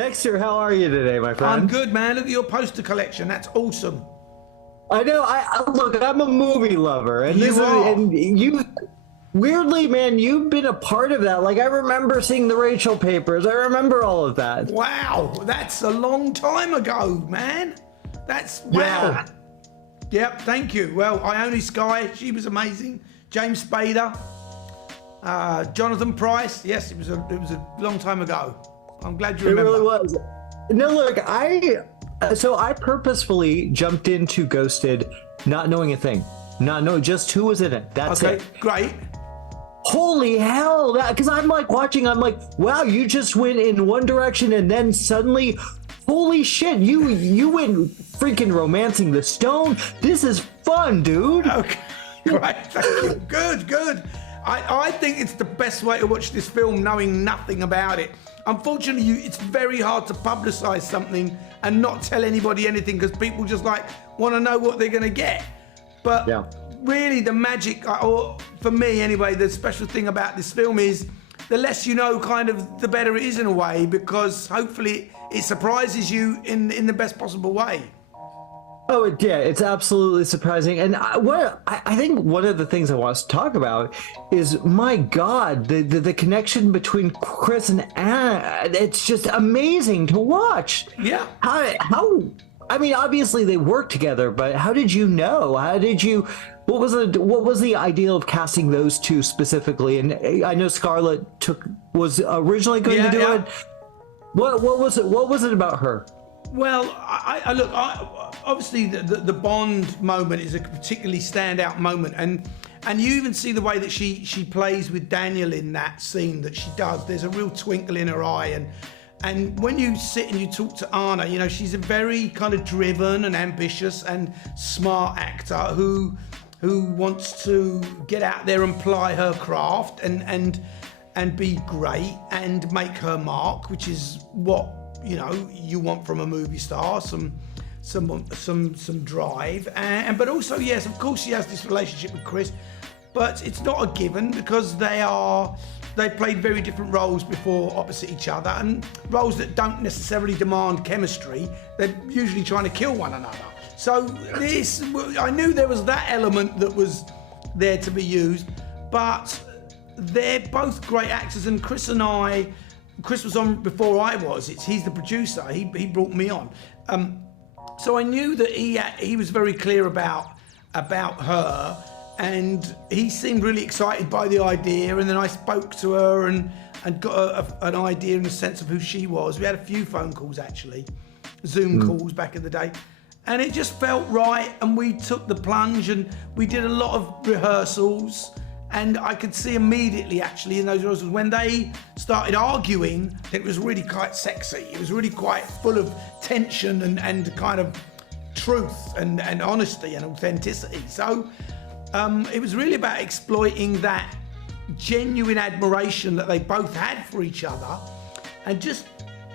Dexter, how are you today, my friend? I'm good, man. Look at your poster collection. That's awesome. I know. Look. I'm a movie lover, and You are. and you. Weirdly, man, you've been a part of that. Like, I remember seeing the Rachel papers. I remember all of that. Wow, that's a long time ago, man. That's wow. Yeah. Yep, thank you. Well, Ione Skye, she was amazing. James Spader, Jonathan Pryce. Yes, it was a long time ago. I'm glad you remember. It really was. No, look, I purposefully jumped into Ghosted, not knowing a thing, not knowing just who was in it. That's Okay, it. great. Holy hell! That because I'm like watching. I'm like, wow, you just went in one direction and then suddenly, holy shit, you went freaking Romancing the Stone. This is fun, dude. Okay, great. Thank you. Good. I think it's the best way to watch this film, knowing nothing about it. Unfortunately, it's very hard to publicize something and not tell anybody anything because people just like want to know what they're going to get. But Yeah. really, the magic, or for me anyway, the special thing about this film is the less you know, kind of, the better it is in a way, because hopefully it surprises you in the best possible way. Oh, yeah, it's absolutely surprising. And I think one of the things I want to talk about is, my God, the connection between Chris and Anna. It's just amazing to watch. Yeah. How I mean, obviously they work together, but how did you know? What was the idea of casting those two specifically? And I know Scarlett was originally going to do it. What was it about her? Well, I look, obviously the Bond moment is a particularly standout moment, and you even see the way that she plays with Daniel in that scene that she does. There's a real twinkle in her eye, and when you sit and you talk to Anna, you know, she's a very kind of driven and ambitious and smart actor who wants to get out there and ply her craft and be great and make her mark, which is what, you know, you want from a movie star, some drive, but also, yes, of course she has this relationship with Chris, but it's not a given because they played very different roles before opposite each other, and roles that don't necessarily demand chemistry. They're usually trying to kill one another. So I knew there was that element that was there to be used, but they're both great actors, and Chris was on before I was. He's the producer. He brought me on. So I knew that he was very clear about her, and he seemed really excited by the idea. And then I spoke to her and got an idea and a sense of who she was. We had a few phone calls, actually, Zoom calls back in the day. And it just felt right, and we took the plunge, and we did a lot of rehearsals. And I could see immediately, actually, in those rehearsals, when they started arguing, it was really quite sexy. It was really quite full of tension and kind of truth and honesty and authenticity. So it was really about exploiting that genuine admiration that they both had for each other, and just,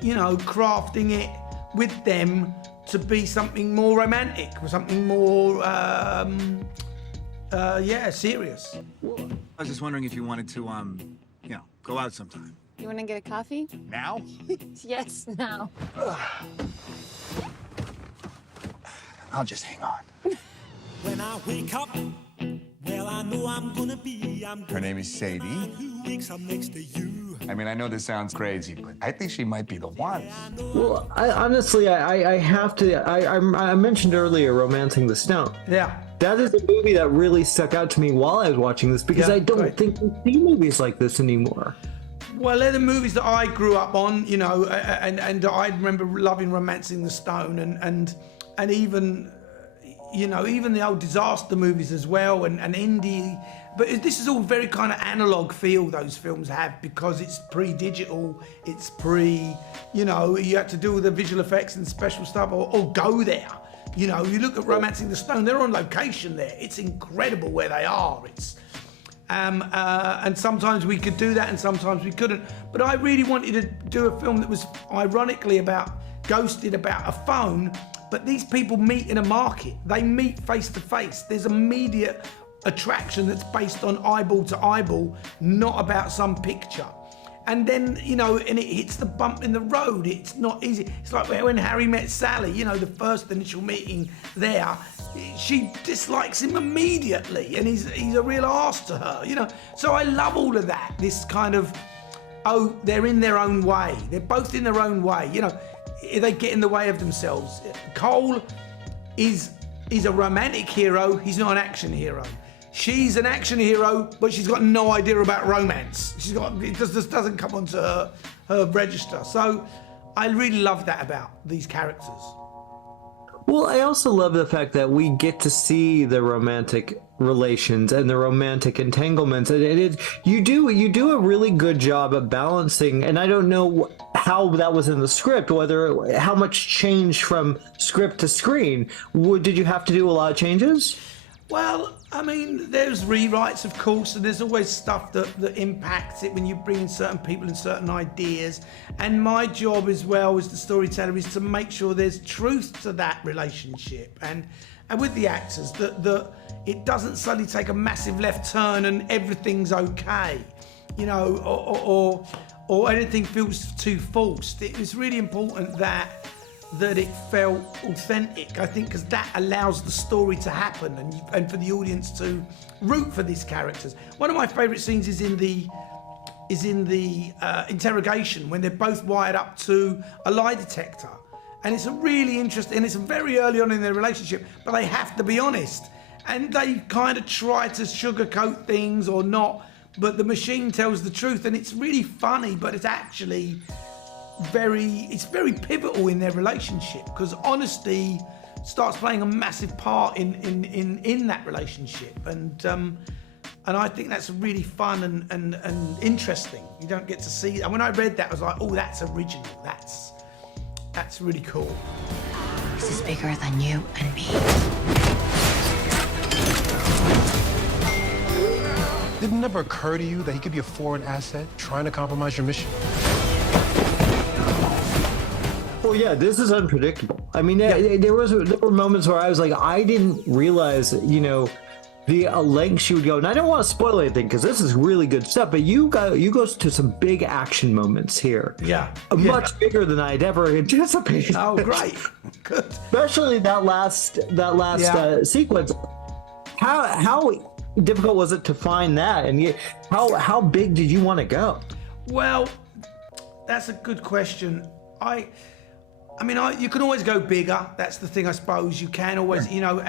you know, crafting it with them to be something more romantic, or something more serious. I was just wondering if you wanted to, go out sometime. You want to get a coffee? Now? Yes, now. I'll just hang on. When I wake up, well, I know I'm gonna be. Her name is Sadie. Who wakes up next to you? I mean, I know this sounds crazy, but I think she might be the one. Well, honestly, I have to. I mentioned earlier, Romancing the Stone. Yeah. That is a movie that really stuck out to me while I was watching this, because I don't think we see movies like this anymore. Well, they're the movies that I grew up on, you know, and I remember loving Romancing the Stone, and even, you know, even the old disaster movies as well, and indie. But this is all very kind of analog feel those films have, because it's pre-digital, it's you know, you had to do all the visual effects and special stuff, or go there. You know, you look at Romancing the Stone, they're on location there. It's incredible where they are. It's and sometimes we could do that and sometimes we couldn't. But I really wanted to do a film that was ironically ghosted about a phone, but these people meet in a market. They meet face to face. There's immediate attraction that's based on eyeball to eyeball, not about some picture. And then, you know, and it hits the bump in the road. It's not easy. It's like when Harry met Sally, you know, the first initial meeting there, she dislikes him immediately, and he's a real arse to her, you know. So I love all of that, this kind of, oh, they're in their own way. They're both in their own way, you know. They get in the way of themselves. Cole is a romantic hero. He's not an action hero. She's an action hero, but she's got no idea about romance. It just doesn't come onto her register. So I really love that about these characters. Well, I also love the fact that we get to see the romantic relations and the romantic entanglements, and you do a really good job of balancing. And I don't know how that was in the script, how much change from script to screen. Did you have to do a lot of changes? Well, I mean, there's rewrites, of course, and there's always stuff that impacts it when you bring in certain people and certain ideas. And my job as well as the storyteller is to make sure there's truth to that relationship. And with the actors, that it doesn't suddenly take a massive left turn and everything's okay, you know, or anything feels too forced. It was really important that it felt authentic, I think, because that allows the story to happen and for the audience to root for these characters. One of my favourite scenes is in the interrogation when they're both wired up to a lie detector, and it's a really interesting, and it's very early on in their relationship, but they have to be honest, and they kind of try to sugarcoat things or not, but the machine tells the truth, and it's really funny, but it's actually very pivotal in their relationship, because honesty starts playing a massive part in that relationship, and I think that's really fun and interesting. You don't get to see, and when I read that I was like, oh, that's original, that's really cool. This is bigger than you and me. Didn't it never occur to you that he could be a foreign asset trying to compromise your mission? Well, yeah, this is unpredictable. I mean, there were moments where I was like, I didn't realize, you know, the length she would go. And I don't want to spoil anything because this is really good stuff. But you go to some big action moments here. Yeah, much bigger than I'd ever anticipated. Oh, great, good. Especially that last sequence. How difficult was it to find that, and how big did you want to go? Well, that's a good question. I mean, you can always go bigger. That's the thing, I suppose. You can always, you know,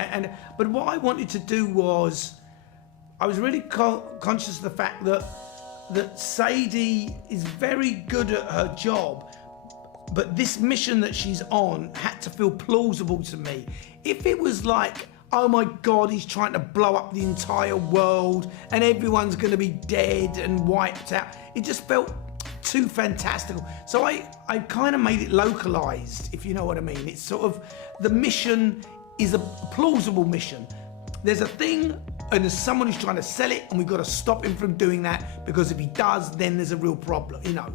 but what I wanted to do was, I was really conscious of the fact that Sadie is very good at her job, but this mission that she's on had to feel plausible to me. If it was like, oh my God, he's trying to blow up the entire world and everyone's going to be dead and wiped out, it just felt too fantastical. So I kind of made it localized, if you know what I mean. It's sort of, the mission is a plausible mission. There's a thing and there's someone who's trying to sell it, and we've got to stop him from doing that, because if he does, then there's a real problem, you know.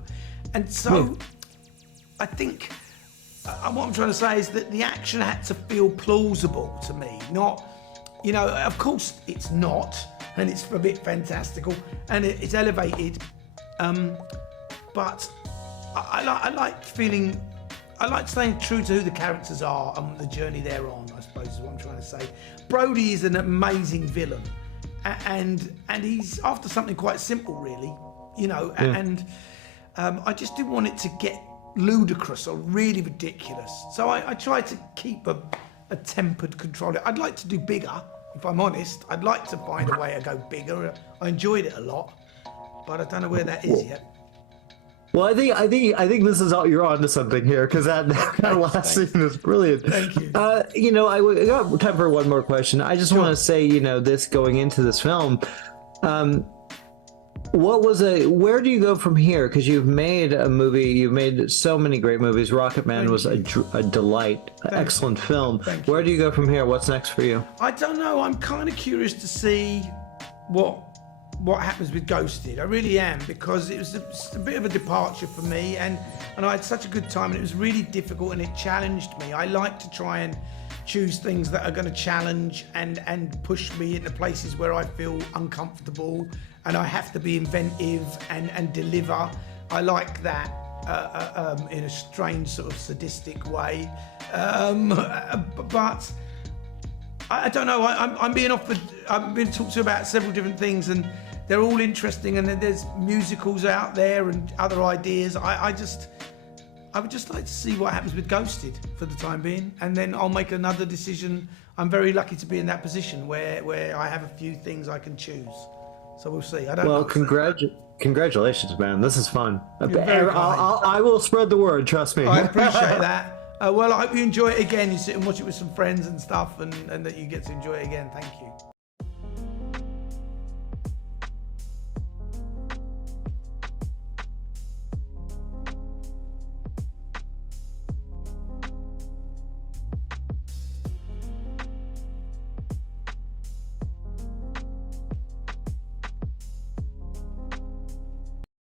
And so I think what I'm trying to say is that the action had to feel plausible to me, not, you know, of course it's not, and it's a bit fantastical and it's elevated, but I like staying true to who the characters are and the journey they're on, I suppose is what I'm trying to say. Brody is an amazing villain, and he's after something quite simple, really, you know, and I just didn't want it to get ludicrous or really ridiculous. So I tried to keep a tempered control. I'd like to do bigger, if I'm honest. I'd like to find a way to go bigger. I enjoyed it a lot, but I don't know where that is yet. Well, I think this is you're onto something here, because that last scene is brilliant. Thank you. You know, I got time for one more question. I just want to say, you know, this going into this film, where do you go from here? Because you've made a movie, you've made so many great movies. Rocket Man was a delight, excellent film. Where do you go from here? What's next for you? I don't know. I'm kind of curious to see what happens with Ghosted. I really am, because it was a bit of a departure for me, and I had such a good time, and it was really difficult, and it challenged me. I like to try and choose things that are going to challenge and push me into places where I feel uncomfortable, and I have to be inventive and deliver. I like that in a strange sort of sadistic way. But I don't know. I'm being offered. I've been talked to about several different things, and they're all interesting. And then there's musicals out there and other ideas. I would just like to see what happens with Ghosted for the time being, and then I'll make another decision. I'm very lucky to be in that position where I have a few things I can choose. So we'll see. I don't know. Congratulations, man. This is fun. very kind. I will spread the word. Trust me. I appreciate that. Well, I hope you enjoy it again. You sit and watch it with some friends and stuff, and that you get to enjoy it again. Thank you.